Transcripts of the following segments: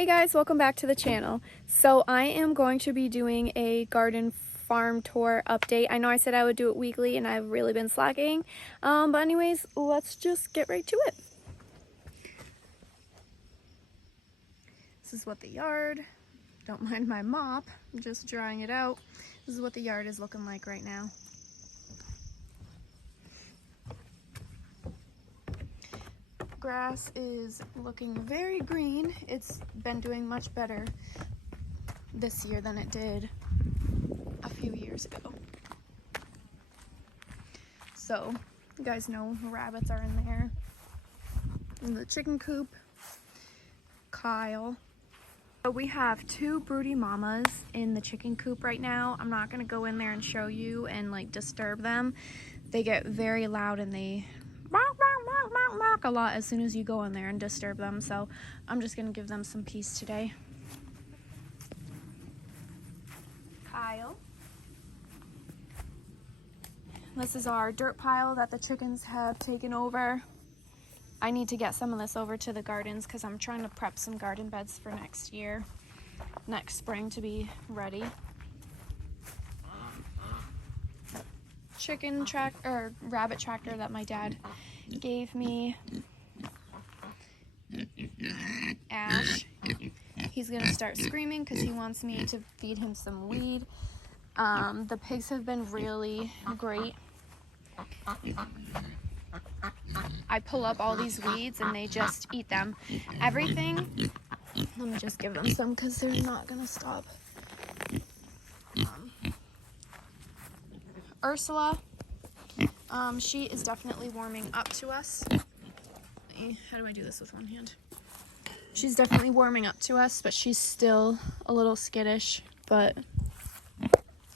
Hey guys, welcome back to the channel. So I am going to be doing a garden farm tour update. I know I said I would do it weekly and I've really been slacking. But anyways, let's just get right to it. This is what the yard, don't mind my mop, I'm just drying it out. This is what the yard is looking like right now. Grass is looking very green. It's been doing much better this year than it did a few years ago. So, you guys know rabbits are in there. In the chicken coop, Kyle. So we have two broody mamas in the chicken coop right now. I'm not gonna go in there and show you and like disturb them. They get very loud and they a lot as soon as you go in there and disturb them, so I'm just gonna give them some peace today. Kyle. This is our dirt pile that the chickens have taken over. I need to get some of this over to the gardens because I'm trying to prep some garden beds for next year, next spring, to be ready. Chicken track or rabbit tractor that my dad gave me. Ash, he's gonna start screaming because he wants me to feed him some weed. The pigs have been really great. I pull up all these weeds and they just eat them. Everything, let me just give them some because they're not gonna stop. Ursula, she is definitely warming up to us. How do I do this with one hand? She's definitely warming up to us, but she's still a little skittish, but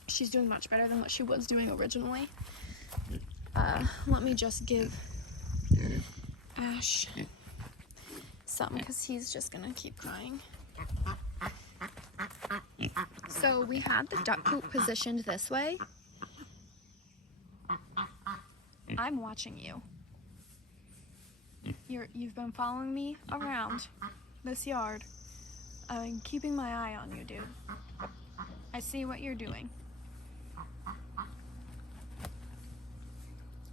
she's doing much better than what she was doing originally. Let me just give Ash some because he's just gonna keep crying. So we had the duck coop positioned this way. I'm watching you. You've been following me around this yard. I'm keeping my eye on you, dude. I see what you're doing.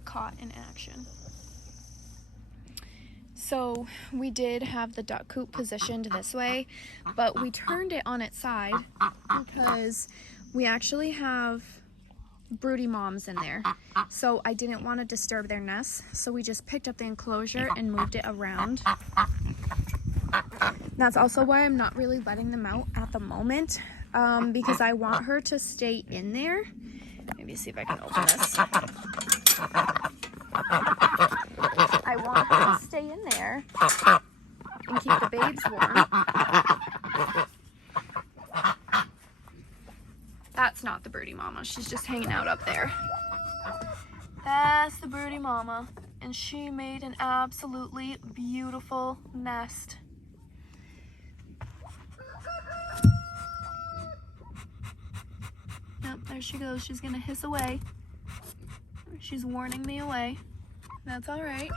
Caught in action. So we did have the duck coop positioned this way, but we turned it on its side because we actually have broody moms in there, so I didn't want to disturb their nests, so we just picked up the enclosure and moved it around. That's also why I'm not really letting them out at the moment, because I want her to stay in there. Maybe see if I can open this. I want her to stay in there and keep the babes warm. That's not the broody mama. She's just hanging out up there. That's the broody mama. And she made an absolutely beautiful nest. Yep, there she goes. She's gonna hiss away. She's warning me away. That's all right.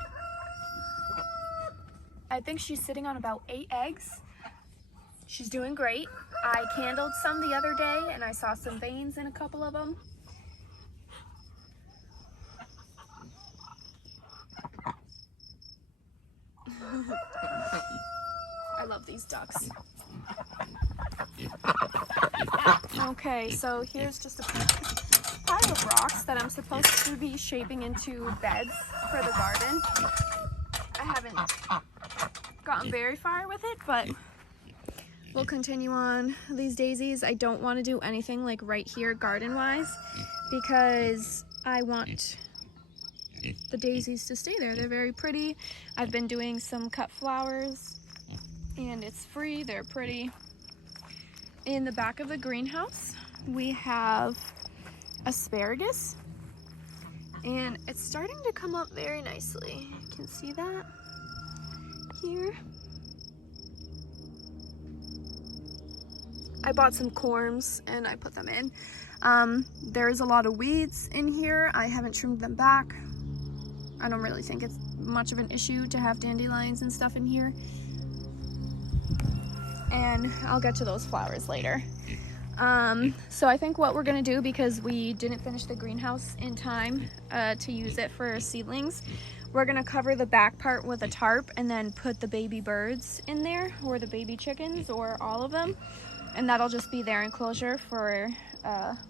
I think she's sitting on about 8 eggs. She's doing great. I candled some the other day and I saw some veins in a couple of them. I love these ducks. Okay, so here's just a pile of rocks that I'm supposed to be shaping into beds for the garden. I haven't gotten very far with it, but we'll continue on. These daisies, I don't want to do anything like right here garden-wise because I want the daisies to stay there. They're very pretty. I've been doing some cut flowers and it's free. They're pretty. In the back of the greenhouse, we have asparagus and it's starting to come up very nicely. You can see that here. I bought some corms and I put them in. There's a lot of weeds in here. I haven't trimmed them back. I don't really think it's much of an issue to have dandelions and stuff in here. and I'll get to those flowers later. So I think what we're gonna do, because we didn't finish the greenhouse in time to use it for seedlings, we're gonna cover the back part with a tarp and then put the baby birds in there, or the baby chickens, or all of them, and that'll just be their enclosure for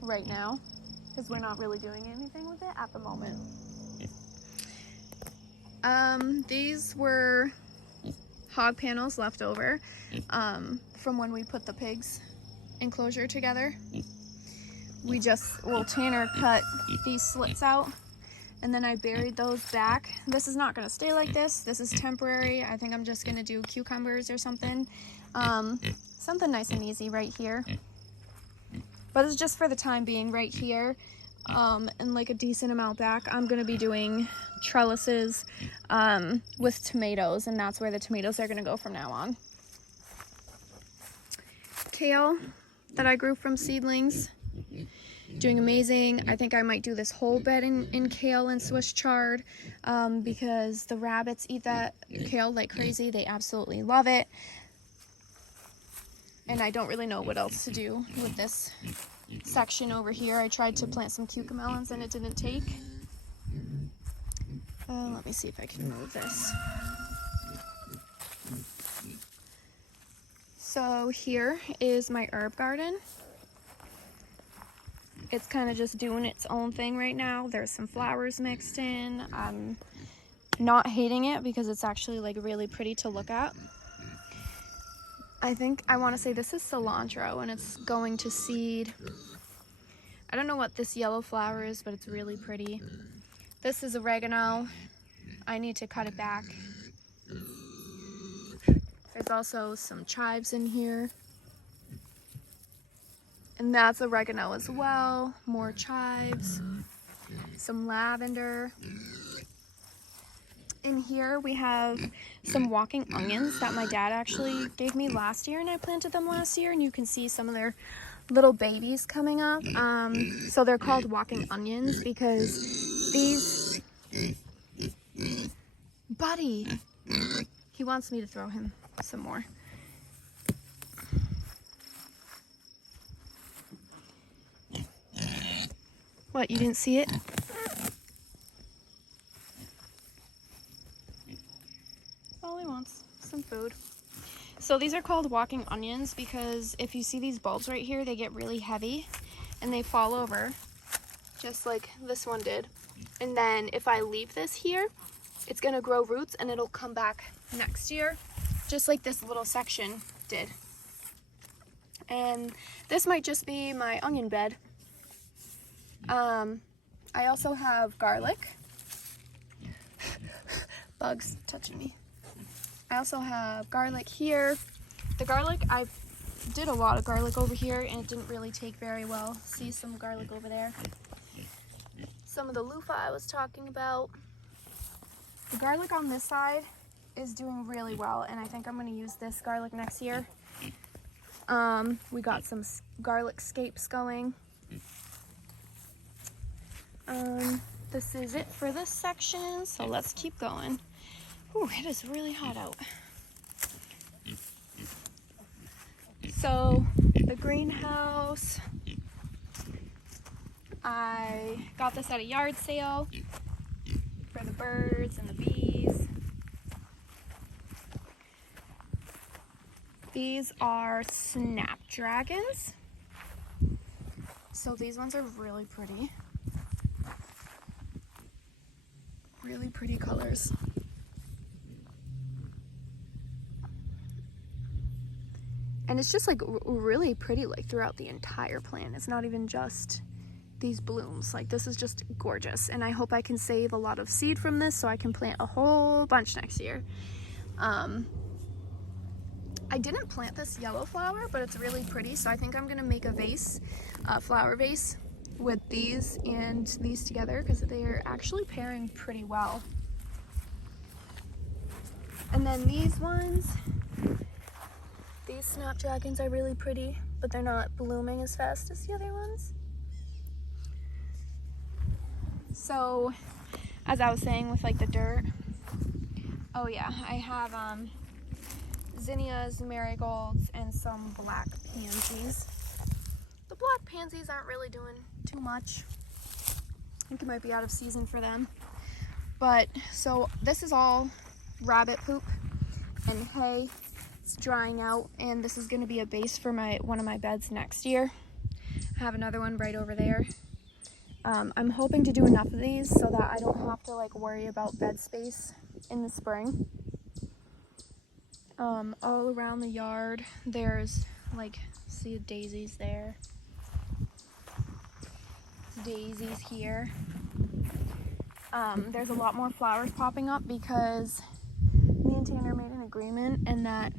right now, because we're not really doing anything with it at the moment. These were hog panels left over from when we put the pigs enclosure together. Tanner cut these slits out, and then I buried those back. This is not gonna stay like this. This is temporary. I think I'm just gonna do cucumbers or something. Something nice and easy right here. But it's just for the time being right here. And like a decent amount back, I'm gonna be doing trellises with tomatoes, and that's where the tomatoes are gonna go from now on. Kale that I grew from seedlings, doing amazing. I think I might do this whole bed in kale and Swiss chard because the rabbits eat that kale like crazy. They absolutely love it. And I don't really know what else to do with this section over here. I tried to plant some cucamelons and it didn't take. Let me see if I can move this. So here is my herb garden. It's kind of just doing its own thing right now. There's some flowers mixed in. I'm not hating it because it's actually like really pretty to look at. I think I want to say this is cilantro and it's going to seed. I don't know what this yellow flower is, but it's really pretty. This is oregano. I need to cut it back. There's also some chives in here. And that's oregano as well. More chives. Some lavender. In here we have some walking onions that my dad actually gave me last year, and I planted them last year, and you can see some of their little babies coming up. So they're called walking onions because these... Buddy! He wants me to throw him some more. What, you didn't see it? All he wants, some food. So these are called walking onions because if you see these bulbs right here, they get really heavy and they fall over, just like this one did. And then if I leave this here, it's gonna grow roots and it'll come back next year, just like this little section did. And this might just be my onion bed. I also have garlic. Bugs touching me. I also have garlic here. The garlic, I did a lot of garlic over here and it didn't really take very well. See some garlic over there. Some of the loofah I was talking about. The garlic on this side is doing really well, and I think I'm going to use this garlic next year. We got some garlic scapes going. This is it for this section, so let's keep going. Ooh, it is really hot out. So, the greenhouse, I got this at a yard sale for the birds and the bees. These are snapdragons. So these ones are really pretty. Really pretty colors. And it's just like really pretty like throughout the entire plant. It's not even just these blooms. Like this is just gorgeous. And I hope I can save a lot of seed from this so I can plant a whole bunch next year. I didn't plant this yellow flower, but it's really pretty. So I think I'm gonna make a vase, a flower vase with these and these together because they are actually pairing pretty well. And then these ones, these snapdragons are really pretty, but they're not blooming as fast as the other ones. So, as I was saying with like the dirt, oh yeah, I have zinnias, marigolds, and some black pansies. The black pansies aren't really doing too much. I think it might be out of season for them. But, so this is all rabbit poop and hay. It's drying out, and this is going to be a base for one of my beds next year. I have another one right over there. I'm hoping to do enough of these so that I don't have to like worry about bed space in the spring. All around the yard there's like, see daisies there, daisies here. There's a lot more flowers popping up because me and Tanner made an agreement, and that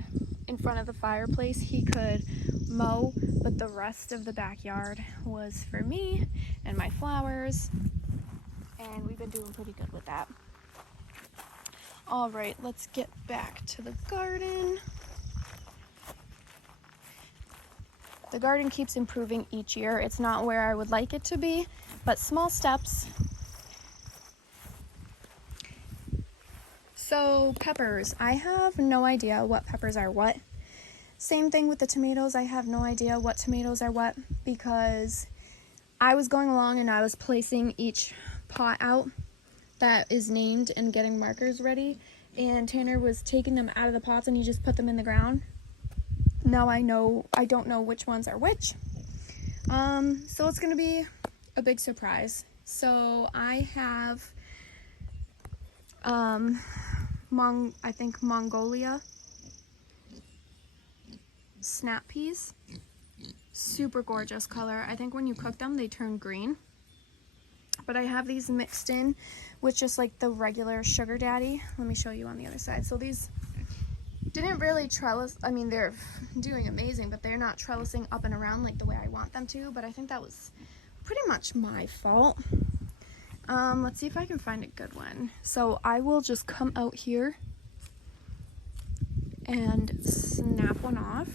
in front of the fireplace he could mow, but the rest of the backyard was for me and my flowers, and we've been doing pretty good with that. All right, let's get back to the garden. The garden keeps improving each year. It's not where I would like it to be, but small steps. So peppers, I have no idea what peppers are what. Same thing with the tomatoes. I have no idea what tomatoes are what, because I was going along and I was placing each pot out that is named and getting markers ready, and Tanner was taking them out of the pots and he just put them in the ground. Now I don't know which ones are which. So it's gonna be a big surprise. So I have I think Mongolia snap peas. Super gorgeous color. I think when you cook them they turn green. But I have these mixed in with just like the regular sugar daddy. Let me show you on the other side. So these didn't really trellis. I mean, they're doing amazing, but they're not trellising up and around like the way I want them to. But I think that was pretty much my fault. Let's see if I can find a good one. So I will just come out here and snap one off.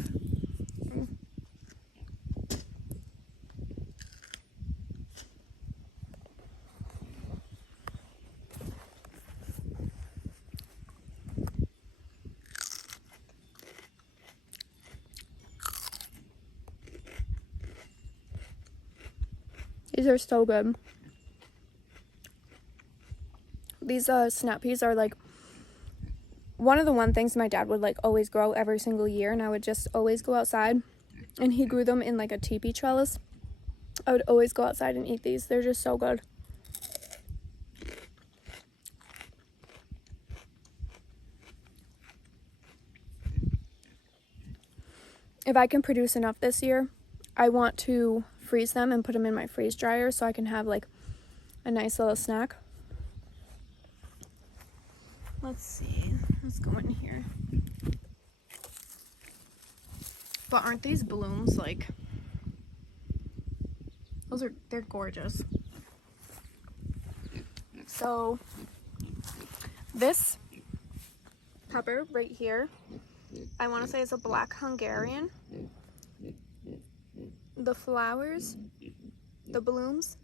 These are so good. These snap peas are like one of the things my dad would like always grow every single year, and I would just always go outside, and he grew them in like a teepee trellis. I would always go outside and eat these. They're just so good. If I can produce enough this year, I want to freeze them and put them in my freeze dryer so I can have like a nice little snack. Let's see, let's go in here. But aren't these blooms like, they're gorgeous. So this pepper right here, I want to say it's a black Hungarian. The flowers, the blooms,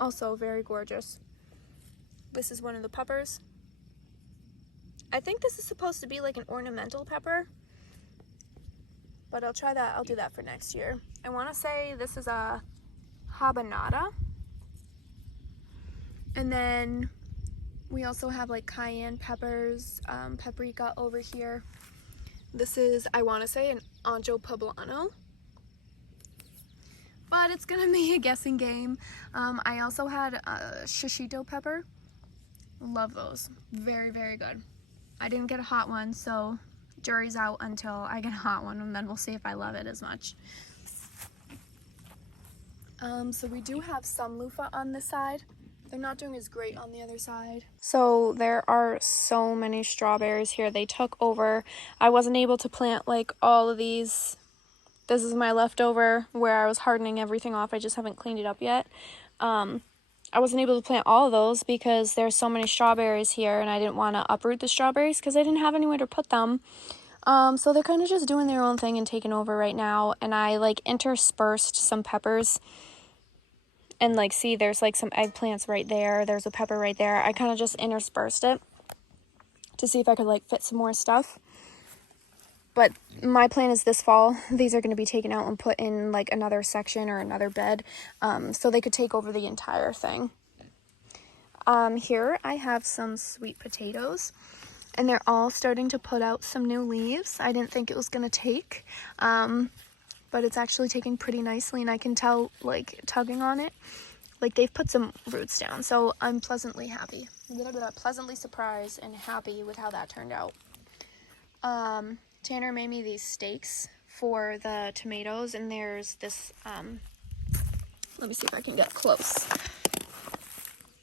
also very gorgeous. This is one of the peppers. I think this is supposed to be like an ornamental pepper, but I'll try that. I'll do that for next year. I want to say this is a habanada. And then we also have like cayenne peppers, paprika over here. This is, I want to say, an ancho poblano, but it's gonna be a guessing game. I also had a shishito pepper. Love those. Very, very good. I didn't get a hot one, so jury's out until I get a hot one, and then we'll see if I love it as much. So we do have some loofah on this side. They're not doing as great on the other side. So there are so many strawberries here. They took over. I wasn't able to plant like all of these. This is my leftover where I was hardening everything off. I just haven't cleaned it up yet. I wasn't able to plant all of those because there's so many strawberries here, and I didn't want to uproot the strawberries because I didn't have anywhere to put them. So they're kind of just doing their own thing and taking over right now. And I like interspersed some peppers. And like, see, there's like some eggplants right there. There's a pepper right there. I kind of just interspersed it to see if I could like fit some more stuff. But my plan is this fall, these are going to be taken out and put in like another section or another bed, so they could take over the entire thing. Here I have some sweet potatoes, and they're all starting to put out some new leaves. I didn't think it was going to take, but it's actually taking pretty nicely, and I can tell, like, tugging on it, like they've put some roots down. So I'm pleasantly happy, pleasantly surprised and happy with how that turned out. Tanner made me these stakes for the tomatoes, and there's this, let me see if I can get close.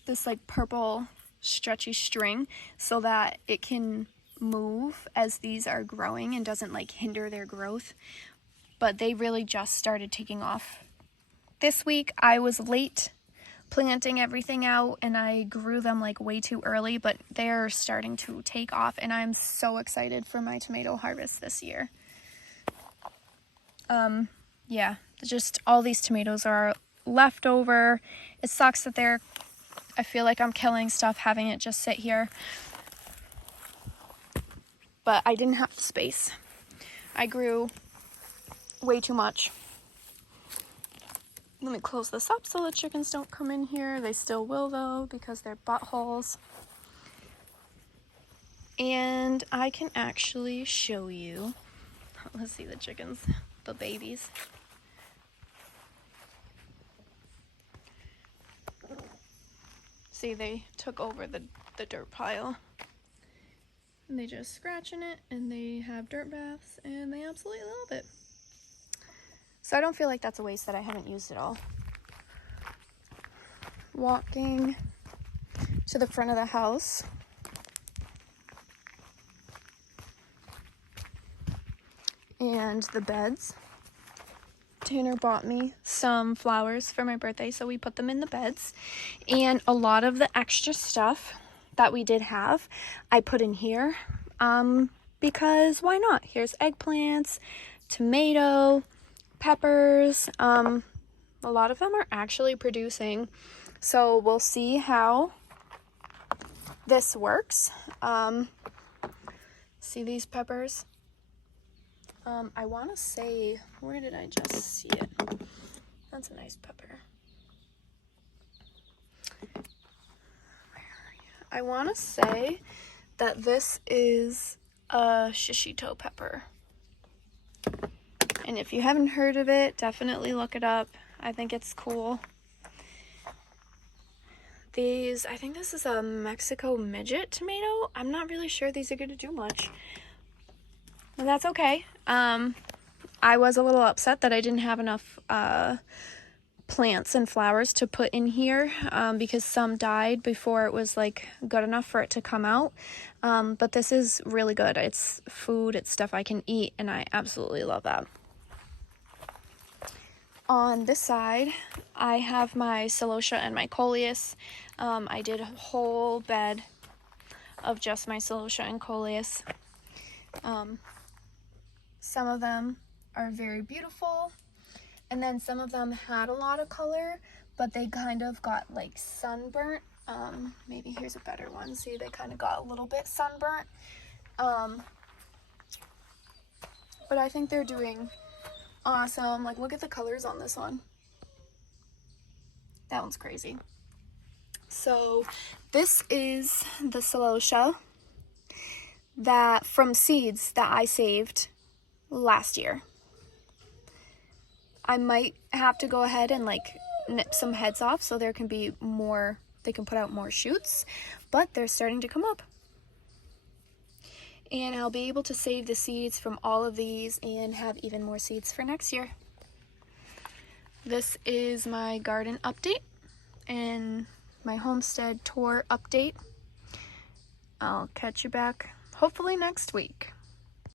This like purple stretchy string so that it can move as these are growing and doesn't like hinder their growth. But they really just started taking off this week. I was late planting everything out and I grew them like way too early, but they're starting to take off, and I'm so excited for my tomato harvest this year. Yeah, just all these tomatoes are left over. It sucks that I feel like I'm killing stuff having it just sit here, but I didn't have the space. I grew way too much. Let me close this up so the chickens don't come in here. They still will though, because they're buttholes. And I can actually show you, let's see the chickens, the babies. See, they took over the dirt pile. And they just scratch in it, and they have dirt baths, and they absolutely love it. So I don't feel like that's a waste that I haven't used it all. Walking to the front of the house. And the beds. Tanner bought me some flowers for my birthday, so we put them in the beds. And a lot of the extra stuff that we did have, I put in here, because why not? Here's eggplants, tomato, peppers. A lot of them are actually producing, so we'll see how this works. See these peppers? I want to say, where did I just see it? That's a nice pepper. I want to say that this is a shishito pepper. And if you haven't heard of it, definitely look it up. I think it's cool. These, I think this is a Mexico midget tomato. I'm not really sure these are going to do much. But that's okay. I was a little upset that I didn't have enough plants and flowers to put in here, because some died before it was like good enough for it to come out. But this is really good. It's food, it's stuff I can eat, and I absolutely love that. On this side, I have my Celosia and my Coleus. I did a whole bed of just my Celosia and Coleus. Some of them are very beautiful, and then some of them had a lot of color, but they kind of got like sunburnt. Maybe here's a better one. See, they kind of got a little bit sunburnt. But I think they're doing awesome. Like, look at the colors on this one. That one's crazy. So this is the Celosia that from seeds that I saved last year. I might have to go ahead and like nip some heads off so there can be more, they can put out more shoots, but they're starting to come up. And I'll be able to save the seeds from all of these and have even more seeds for next year. This is my garden update and my homestead tour update. I'll catch you back hopefully next week.